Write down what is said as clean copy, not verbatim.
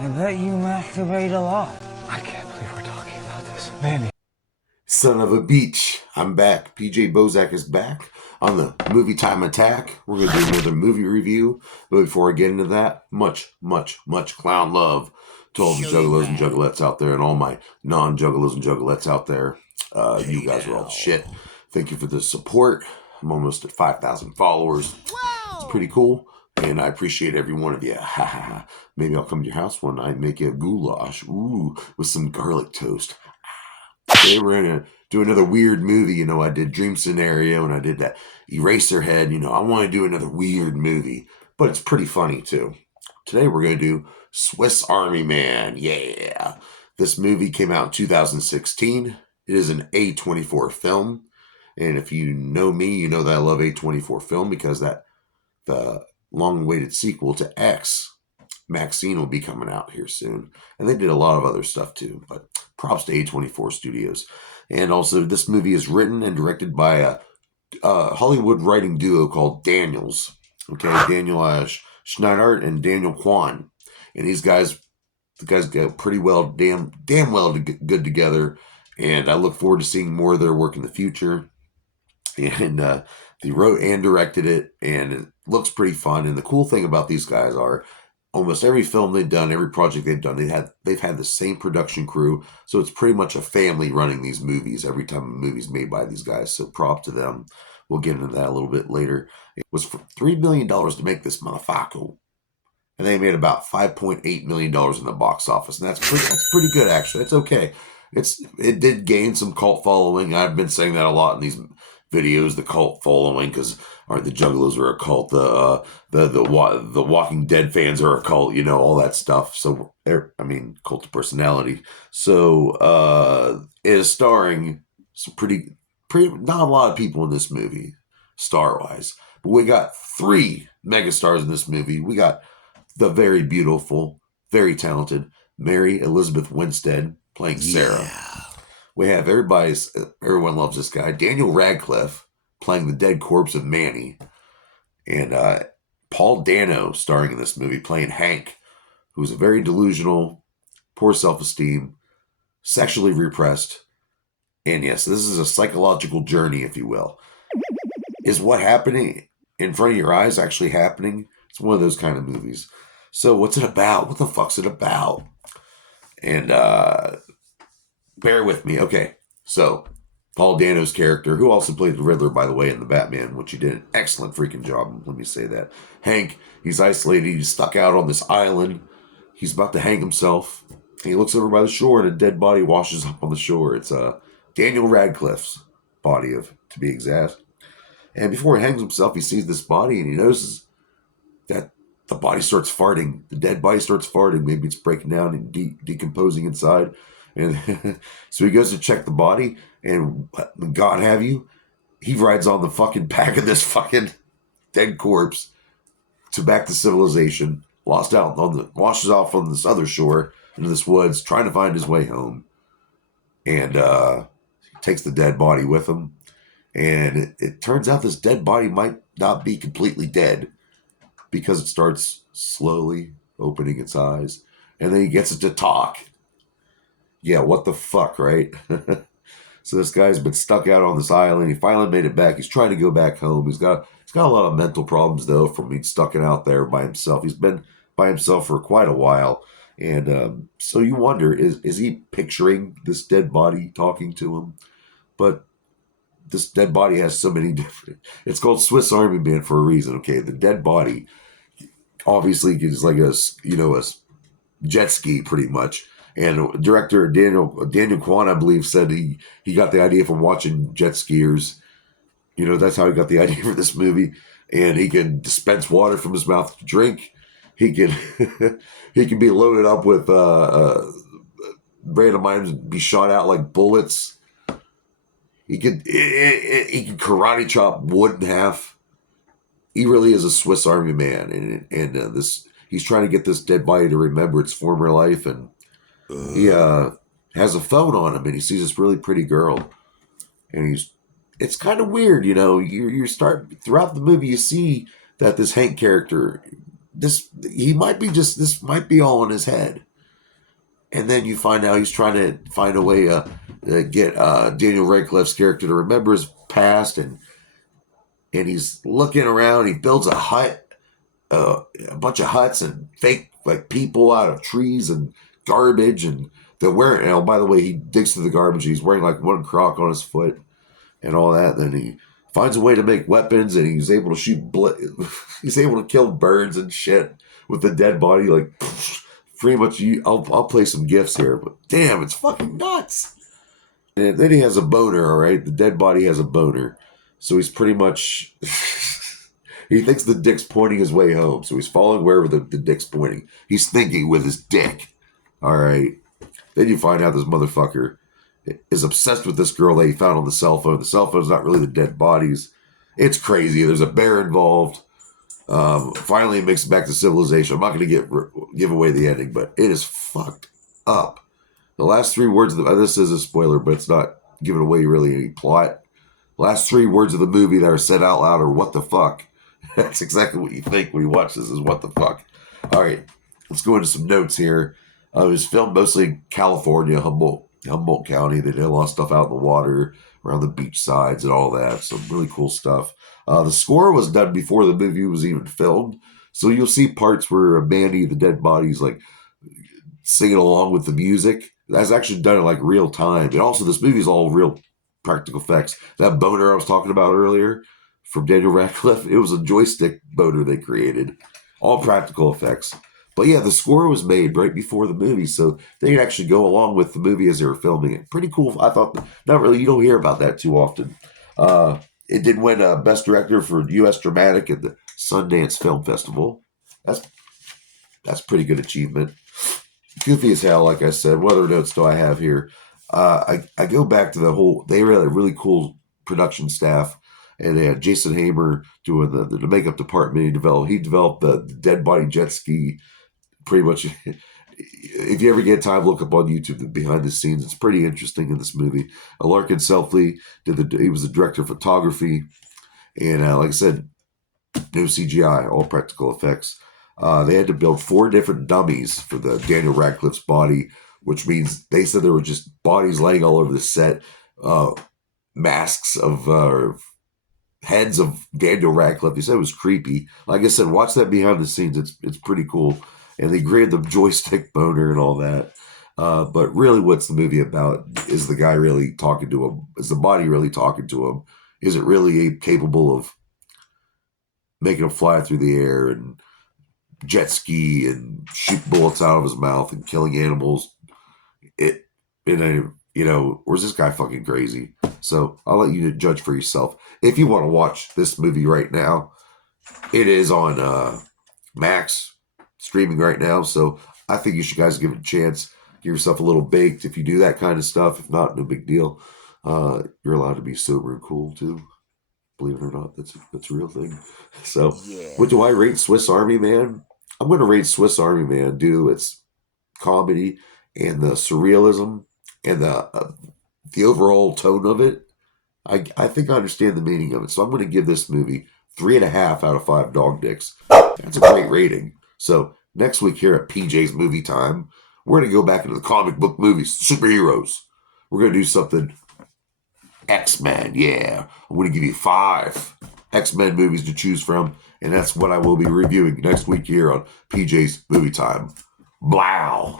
I bet you masturbate a lot. I can't believe we're talking about this. Manny. Son of a beach. I'm back. PJ Bozak is back on the Movie Time Attack. We're going to do another movie review. But before I get into that, much clown love to all the juggalos and juggalettes out there and all my non-juggalos and juggalettes out there. You guys are all the shit. Thank you for the support. I'm almost at 5,000 followers. It's pretty cool. And I appreciate every one of you. Maybe I'll come to your house one night and make you a goulash. Ooh, with some garlic toast. Today we're going to do another weird movie. You know, I did Dream Scenario and I did that Eraserhead. You know, I want to do another weird movie. But it's pretty funny, too. Today we're going to do Swiss Army Man. Yeah. This movie came out in 2016. It is an A24 film. And if you know me, you know that I love A24 film because that the long-awaited sequel to X, Maxine, will be coming out here soon. And they did a lot of other stuff too, but props to A24 Studios. And also, this movie is written and directed by a Hollywood writing duo called Daniels. Okay, Daniel Schneidart and Daniel Kwan. And the guys go pretty well, damn well good together. And I look forward to seeing more of their work in the future. And they wrote and directed it, and it looks pretty fun. And the cool thing about these guys are almost every film they've done, every project they've done, they've had the same production crew. So it's pretty much a family running these movies every time a movie's made by these guys. So prop to them. We'll get into that a little bit later. It was for $3 million to make this motherfucker. And they made about $5.8 million in the box office. And that's pretty good, actually. It's okay. It did gain some cult following. I've been saying that a lot in these videos, the cult following, because the Juggalos are a cult, the Walking Dead fans are a cult, you know, all that stuff. So, cult of personality. So, it is starring some pretty, not a lot of people in this movie, star-wise. But we got 3 megastars in this movie. We got the very beautiful, very talented Mary Elizabeth Winstead playing Sarah. We have everyone loves this guy, Daniel Radcliffe playing the dead corpse of Manny. And Paul Dano starring in this movie playing Hank, who's a very delusional, poor self-esteem, sexually repressed. And yes, this is a psychological journey, if you will. Is what happening in front of your eyes actually happening? It's one of those kind of movies. So what's it about? What the fuck's it about? And bear with me. Okay, so Paul Dano's character, who also played the Riddler, by the way, in the Batman, which he did an excellent freaking job. Let me say that. Hank, he's isolated. He's stuck out on this island. He's about to hang himself. He looks over by the shore, and a dead body washes up on the shore. It's Daniel Radcliffe's body, to be exact. And before he hangs himself, he sees this body, and he notices that the body starts farting. The dead body starts farting. Maybe it's breaking down and decomposing inside. And so he goes to check the body, and God have you, he rides on the fucking back of this fucking dead corpse back to civilization, washes off on this other shore into this woods, trying to find his way home. And he takes the dead body with him. And it turns out this dead body might not be completely dead because it starts slowly opening its eyes. And then he gets it to talk. Yeah, what the fuck, right? So this guy's been stuck out on this island. He finally made it back. He's trying to go back home. He's got a lot of mental problems, though, from being stuck out there by himself. He's been by himself for quite a while. And so you wonder, is he picturing this dead body talking to him? But this dead body has so many different... It's called Swiss Army Man for a reason, okay? The dead body obviously is like a jet ski, pretty much. And director Daniel Kwan, I believe, said he got the idea from watching jet skiers. You know, that's how he got the idea for this movie. And he can dispense water from his mouth to drink. He can he can be loaded up with random items and be shot out like bullets. He can karate chop wood in half. He really is a Swiss Army Man, and he's trying to get this dead body to remember its former life, and he has a phone on him, and he sees this really pretty girl, and it's kind of weird, you know. You start throughout the movie, you see that this Hank character, this might be all in his head. And then you find out he's trying to find a way to get Daniel Radcliffe's character to remember his past, and he's looking around. He builds a hut, a bunch of huts and fake like people out of trees and garbage, and they're wearing. Oh, by the way, he digs through the garbage. He's wearing like one crock on his foot and all that. Then he finds a way to make weapons, and he's able to shoot. He's able to kill birds and shit with the dead body. Like pretty much, I'll play some gifs here, but damn, it's fucking nuts. And then he has a boner. All right, the dead body has a boner, so he's pretty much. He thinks the dick's pointing his way home, so he's following wherever the dick's pointing. He's thinking with his dick. All right. Then you find out this motherfucker is obsessed with this girl that he found on the cell phone. The cell phone's not really the dead bodies. It's crazy. There's a bear involved. Finally, it makes it back to civilization. I'm not going to give away the ending, but it is fucked up. The last 3 words of this is a spoiler, but it's not giving away really any plot. Last 3 words of the movie that are said out loud are "what the fuck." That's exactly what you think when you watch this is "what the fuck." All right, let's go into some notes here. It was filmed mostly in California, Humboldt County. They did a lot of stuff out in the water, around the beach sides and all that. Some really cool stuff. The score was done before the movie was even filmed. So you'll see parts where Mandy, the dead body's like singing along with the music. That's actually done in like real time. And also this movie is all real practical effects. That boner I was talking about earlier from Daniel Radcliffe, it was a joystick boner they created. All practical effects. But yeah, the score was made right before the movie, so they could actually go along with the movie as they were filming it. Pretty cool. I thought, not really, you don't hear about that too often. It did win Best Director for U.S. Dramatic at the Sundance Film Festival. That's pretty good achievement. Goofy as hell, like I said. What other notes do I have here? I go back to the whole, they had a really cool production staff, and they had Jason Hamer doing the makeup department. He developed the dead body jet ski. Pretty much, if you ever get time, look up on YouTube the behind the scenes. It's pretty interesting in this movie. Larkin Selfley he was the director of photography, and like I said, no CGI, all practical effects. They had to build 4 different dummies for the Daniel Radcliffe's body, which means they said there were just bodies laying all over the set, masks of heads of Daniel Radcliffe. He said it was creepy. Like I said, watch that behind the scenes. It's pretty cool. And they created the joystick boner and all that. But really what's the movie about? Is the guy really talking to him? Is the body really talking to him? Is it really capable of making him fly through the air and jet ski and shoot bullets out of his mouth and killing animals? Or is this guy fucking crazy? So I'll let you judge for yourself. If you want to watch this movie right now, it is on Max, streaming right now, so I think you should guys give it a chance. Give yourself a little baked if you do that kind of stuff. If not, no big deal. You're allowed to be sober and cool too. Believe it or not, that's a real thing. So, What do I rate Swiss Army Man? I'm going to rate Swiss Army Man due to its comedy and the surrealism and the overall tone of it. I think I understand the meaning of it, so I'm going to give this movie 3.5 out of 5 dog dicks. That's a great rating. So next week here at PJ's Movie Time, we're going to go back into the comic book movies, superheroes. We're going to do something X-Men, yeah. I'm going to give you 5 X-Men movies to choose from, and that's what I will be reviewing next week here on PJ's Movie Time. Blow.